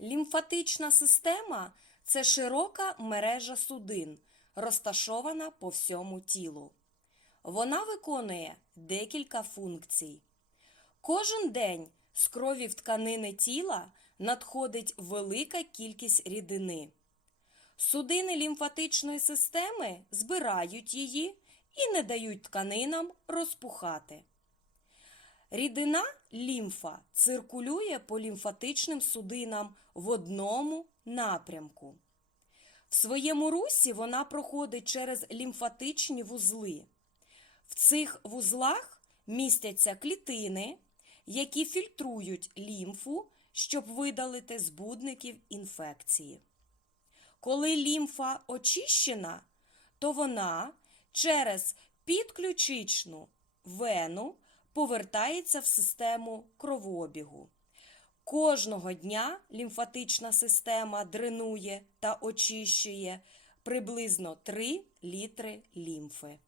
Лімфатична система це широка мережа судин, розташована по всьому тілу. Вона виконує декілька функцій. Кожен день з крові в тканини тіла надходить велика кількість рідини. Судини лімфатичної системи збирають її і не дають тканинам розпухати. Рідина лімфа циркулює по лімфатичним судинам в одному напрямку. В своєму русі вона проходить через лімфатичні вузли. В цих вузлах містяться клітини, які фільтрують лімфу, щоб видалити збудників інфекції. Коли лімфа очищена, то вона через підключичну вену повертається в систему кровообігу. Кожного дня лімфатична система дренує та очищує приблизно 3 літри лімфи.